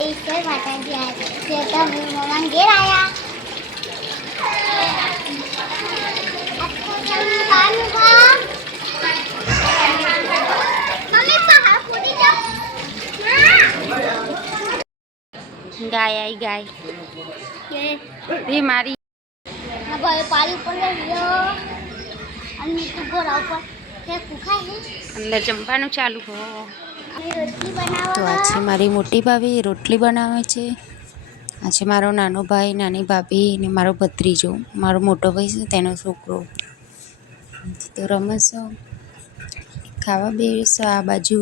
इससे माता जी आए थे तो मम्मा घेर आया गाय आई गाय ये मारी पानी ऊपर તું ઘોડા ઉપર તે કુખાય હે અંદર જમવાનું ચાલુ હો. રોટલી બનાવવા તો આજે મારી મોટી ભાભી રોટલી બનાવે છે. આજે મારો નાનો ભાઈ, નાની ભાભી ને મારો ભત્રીજો, મારો મોટો ભાઈ છે તેનો છોકરો તો રમસ ખાવા બેસો. આ બાજુ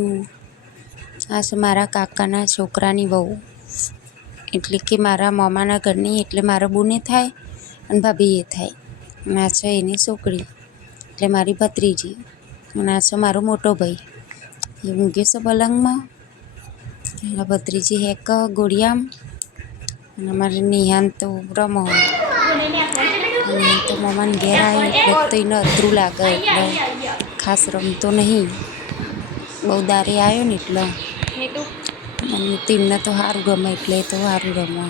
આ છે મારા કાકાના છોકરાની વહુ, એટલે કે મારા મામાના ઘરની, એટલે મારા બુને થાય અને ભાભી એ થાય. અને આ છે એની છોકરી એટલે મારી ભત્રીજી. અને આ છે મારો મોટો ભાઈ, એ ઊંઘે છે પલંગમાં. એના ભત્રીજી હેક ગોળિયામ. અને અમારે નિહાન તો રમો. નિહાન તો મમ્માને ઘેર આવે એટલે તો એને અતરું લાગે એટલે ખાસ રમતો નહીં. બહુ દારે આવ્યો ને એટલે અને તેમને તો સારું ગમે એટલે તો સારું રમે.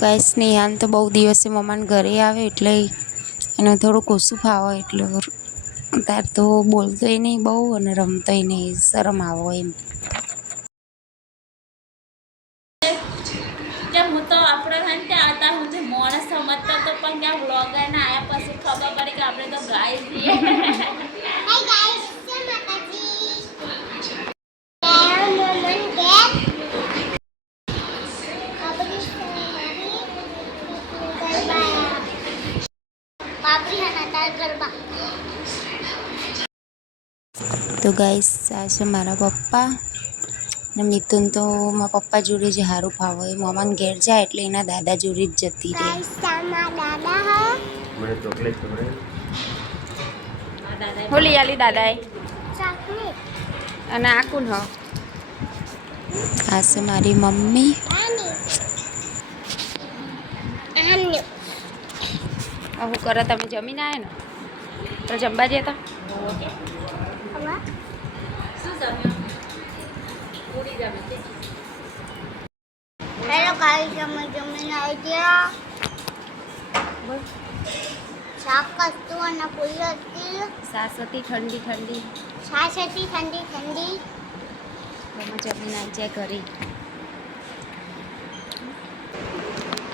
ગાઈસ નિહાન તો બહુ દિવસે મમ્માને ઘરે આવે એટલે એને થોડુંક ઓછું ફાવે, એટલે તાર તો બોલતોય નહીં બહુ અને રમતોય નહીં, શરમ આવો એમ. जब હું તો આપણે હે ત્યાં હતા હું જે મોણ સમજતા તો પણ ત્યાં વ્લોગર ના આયા પછી ખબર પડી કે આપણે તો ગાય છીએ. હાય ગાઈસ જય માતાજી મમ્મન ઘેર પાપડી હના તાર ગરબા. તો ગાઈસ આ છે મારા પપ્પા ને મિથુન તો મારા પપ્પા જોડે જ સારું ફાવે. મમ્માને ઘેર જાય એટલે એના દાદા જોડે જ જતી રહે. ગાઈસ સામા દાદા હા મને ચોકલેટ ખવડાવી. હોલી આલી દાદાએ ચોકલેટ અને આ કોણ હ? આ છે મારી મમ્મી. આની હું કરે તમે જમીને આવ્યા ને તો જમવા જતા? હવા શું જમ્યો? પૂરી જમી. હેલો ગાઈસ અમે જમીને આવી ગયા. શાક કસ્તું અને પૂરી હતી. સાસ હતી ઠંડી ઠંડી. છાશ હતી ઠંડી ઠંડી. તમે જમીને આવી જાય ઘરે.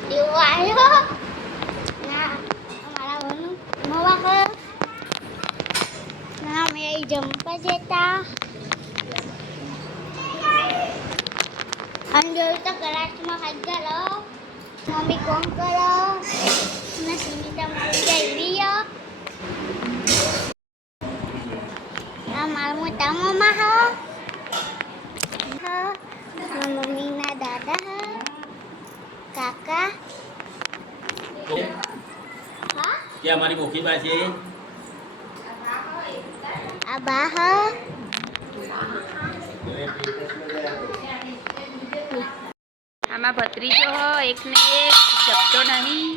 દેવો આવ્યો ના અમારા વનું મવા કર ના અમે અહીં જમવા જતા અને જોયું તો કલાસમાં હાથ ગાલો મમ્મી કોમ કરો ને સુનિતા મળી જાય રીયો આ મારા મોટા મમ્મા હા મમ્મીના દાદા હા કાકા હા क्या हमारी मुखी बात है? આ બા હા આમાં ભત્રીજો હો એકને એક જપતો નહીં.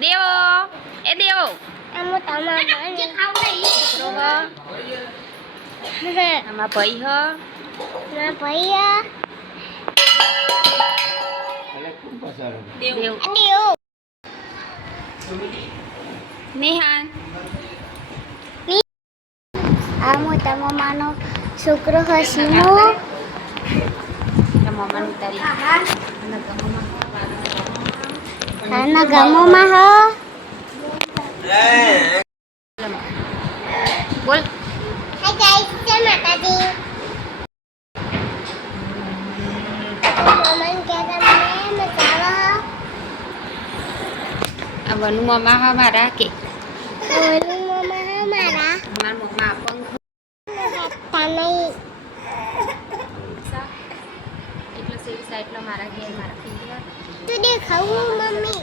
દેવો એ દેવો આમ તમામ જે ખાવ છોકરો હ. નહીં આમાં ભાઈ હ. ના ભૈયા દેવ દેવ નિહાન આ મોટા મમ્માનો છોકરો હસીનો મમ્માને ઉતારી આના ગામોમાં હ બોલ. હાય ગાઈસ જય માતાજી મમ્મન કે તમને મજાવા આ વનુ મમ્મા હા મારા કે ઓલું મમ્મા હ મારા મારા મમ્મા પંખ તમે એટલો સેવી સાઈડનો મારા ઘેર મારા ફિંગર તું દેખાવું મમ્મી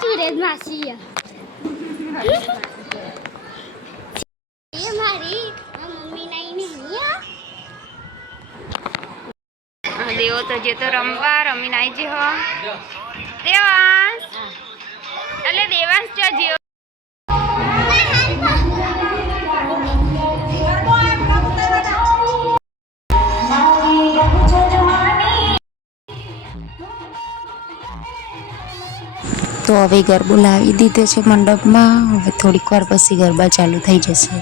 તું રે માસી એ મારી મમ્મી નહીં નહીં દેવો તો જે તો રમવા રમીને આવી જે હો. દેવાંશ એટલે દેવાંશ જો જીઓ તો હવે ગરબો લાવી દીધો છે મંડપમાં. હવે થોડીક વાર પછી ગરબા ચાલુ થઈ જશે.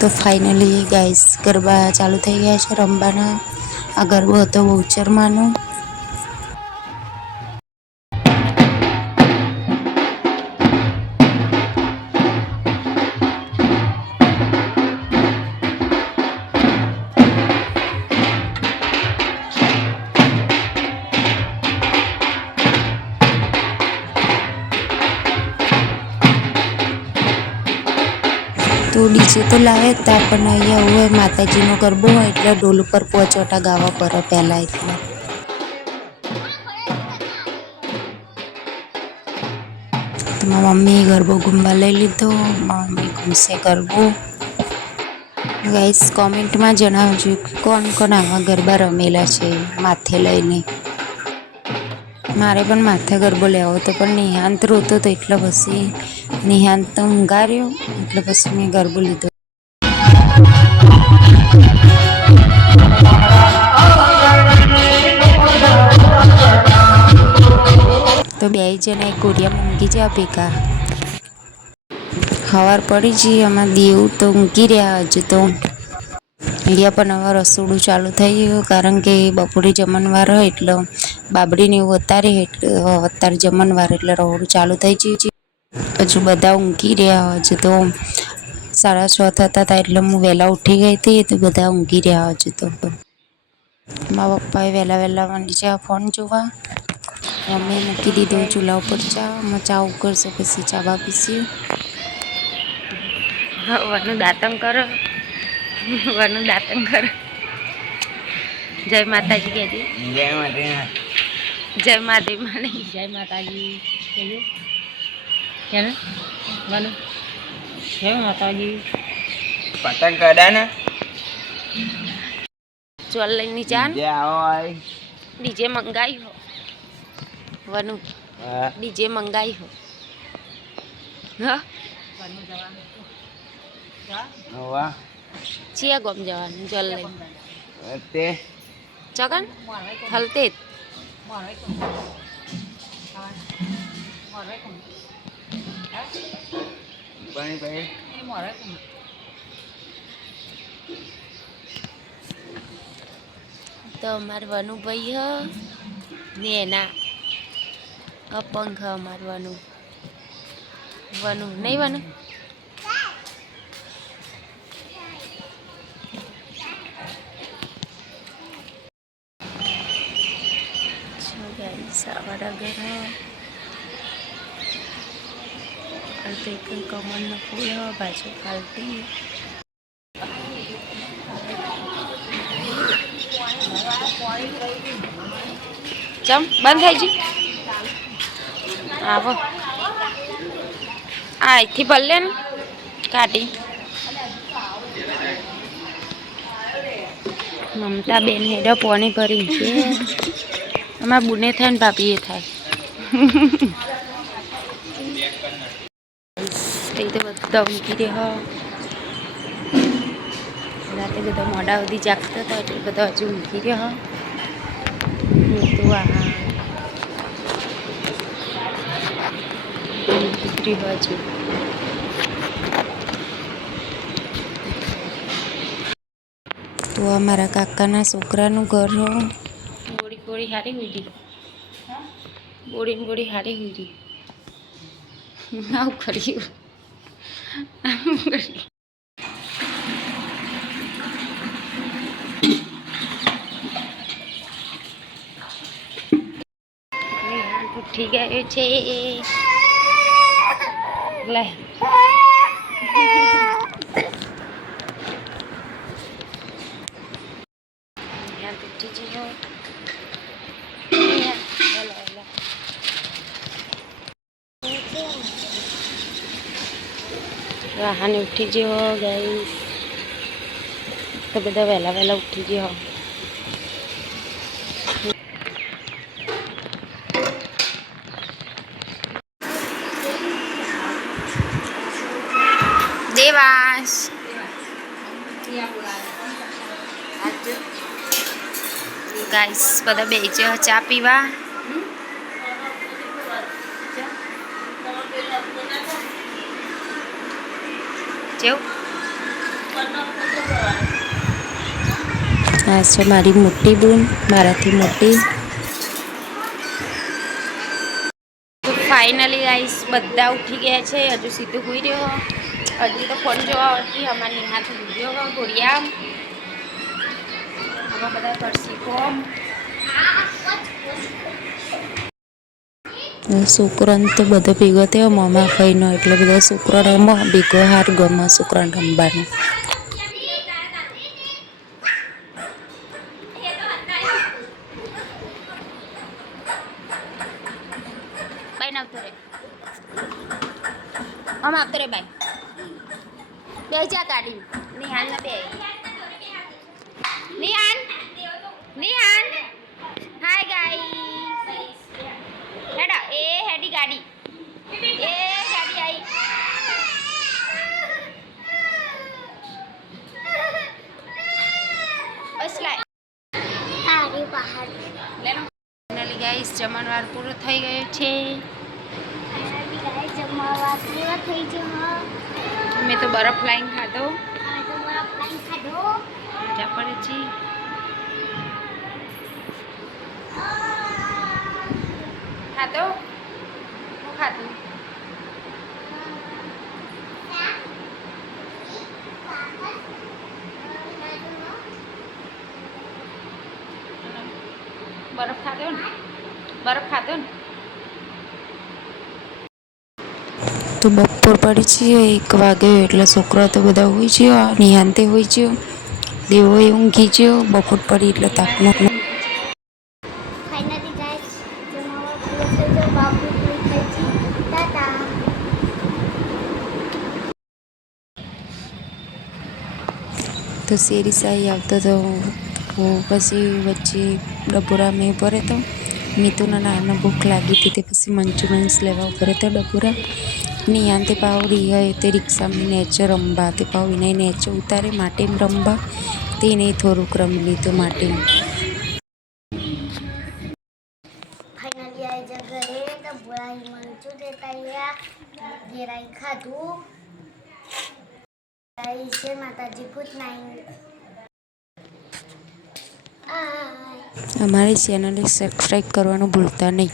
તો ફાઇનલી ગાઈસ ગરબા ચાલુ થઈ ગયા છે રમવાના. આ ગરબો હતો બહુચરમાનો. તો ડીજે તો લાવે હતા પણ અહીંયા હવે માતાજીનો ગરબો હોય એટલે ઢોલ ઉપર પહોંચોટા ગાવા પડે પહેલાં એટલે. તો મારી મમ્મી ગરબો ઘૂમવા લઈ લીધો. મારી મમ્મી ઘૂમશે ગરબો. ગાઈસ કોમેન્ટમાં જણાવજો કોણ કોણ આવા ગરબા રમેલા છે માથે લઈને. મારે પણ માથે ગરબો લેવો હતો પણ નિહાંત રોતો હતો એટલે પછી નિહાંત તો ઊંઘાર્યો એટલે પછી મેં ગરબો લીધો. તો બે જણા કોરિયામાં ઊંઘી જાય ભેગા. સવાર પડી જઈએ આમાં દેવ તો ઊંઘી રહ્યા હજુ તો. અહીંયા પણ હવે રસોડું ચાલુ થઈ ગયું કારણ કે બપોરે જમણવાર હોય એટલે બાબડીને એવું અતારે એટલે અત્યારે જમણવાર એટલે રસોડું ચાલુ થઈ ગયું છે. હજુ બધા ઊંઘી રહ્યા હજુ તો 6:30 થતા હતા એટલે હું વહેલા ઉઠી ગઈ હતી તો બધા ઊંઘી રહ્યા હજુ તો. મારા પપ્પાએ વહેલા માંડી ગયા ફોન જોવા. મમ્મીએ મૂકી દીધો ચૂલા ઉપર ચા. અમે ચા ઉકળશે પછી ચા બા પીશું. વનું દાતણ કરો. વનું દાતણ કરો. જય માતાજી કહેજે. જય માતા. જય મહાદેવ માને. જય માતાજી કહેજો કેને વનુ જય માતાજી. પતંગ કડા ને ચોલ લઈને ચાન જે આવો આય ડીજે મંગાઈ હો. વનુ ડીજે મંગાઈ હો. હા વાહ ચિયા ગમ જવાનું ચોલ લઈને તે ચગન હલતે જ. પાણી પાણી તો અમાર વનુભાઈ હ ને એના અપંગ હ અમાર વનુ નહીં વનુ. સાવાડા ઘર તો એક કમળનો ફૂલ હ બાજુ પાલટી. ચમ બંધ થઈ ગયું. આવો આ અહીંથી ભલે ને કાઢી. મમતા બેન હેડો પોણી ભરી છે. અમારા બુને થાય ને ભાભી એ થાય. એ તો બધા ઊંઘી રહ્યા. રાતે બધા મોડા સુધી જાગતા હતા એટલે બધા હજુ ઊંઘી રહ્યા. તો દીકરી બાજુ તો અમારા કાકાના છોકરાનું ઘર હ. બોડી હારી હુઈ. બોડી હારી હુઈ. આવું કર્યું. ઉઠી ગયો છે. લાય ઉઠી જજો. વાહાને ઉઠી ગયો ગાઈસ. તો બધા વહેલા ઉઠી ગયો. દેવાસ ગાઈસ બધા બેસી ચા પીવા. જેવું આ છે મારી મોટી બહેન, મારાથી મોટી. તો ફાઇનલી ગાઈસ બધા ઉઠી ગયા છે. હજુ સીધું હોઈ રહ્યો. હજી તો ફોન જોવા હતી. અમારી નિહાથ વિડીયો ઘોડિયા અમે બધા કરશી કોમ. છોકરાને તો બધો ભેગો થયો મામા ફઈનો, એટલે બધા છોકરો રમો ભેગો. હાર ગમો છોકરાને રમવાનું. બાઈ ના આવતો રે, આમ આવતો રે બાઈ. બે જા ગાડી નિહાન ના બે. નિહાન નિહાન હાય ગાઈસ. હેડા એ હેડી ગાડી, એ ગાડી આવી. બસ લાય તારી બહાર લેનો. ફાઇનલી ગાઈસ જમણવાર પૂરું થઈ ગયું છે. જમવા કેવા થઈ ગયો. મેં તો બરફ લાઈન ખાધો. મેં તો બરફ લાઈન ખાધો. મજા પડે છે. ખાધો હું ખાધું. બરફ ખાધો ને, બરફ ખાધો ને. તો બપોર પડી છે 1 વાગ્યો એટલે છોકરા તો બધા હોઈ ગયો. નિહાંતે હોઈ ગયો, દેવો ઊંઘી ગયો. બપોર પડી એટલે તાપનો. ફાઇનલી ગાઈસ જમવા પૂરો થઈ ગયો. બાપુ પૂરી થઈ છે. ટાટા. તો શેરી સાઈ આવતો તો પછી વચ્ચે ડબોરા મેં ભરે તો મીતુના નાના ભૂખ લાગી હતી. તે પછી મંચુરિયન્સ લેવા ભરે તો ડબોરા. નિહાન તે પાવ રિયા તે રિક્ષામાં નેચે રમવા. તે પાવ વિનાય નેચે ઉતારે માટીમાં રમવા. તેને થોડુંક રમી લીધું માટીમાં. ફાઇનલી આવી જા ઘરે તો બોલાવી મંચું દેતા રહ્યા. ઘેરાઈ ખાધું. ગાઈસ જય માતાજી, ગુડ નાઇટ. અમારી ચેનલને સબસ્ક્રાઈબ કરવાનું ભૂલતા નહીં.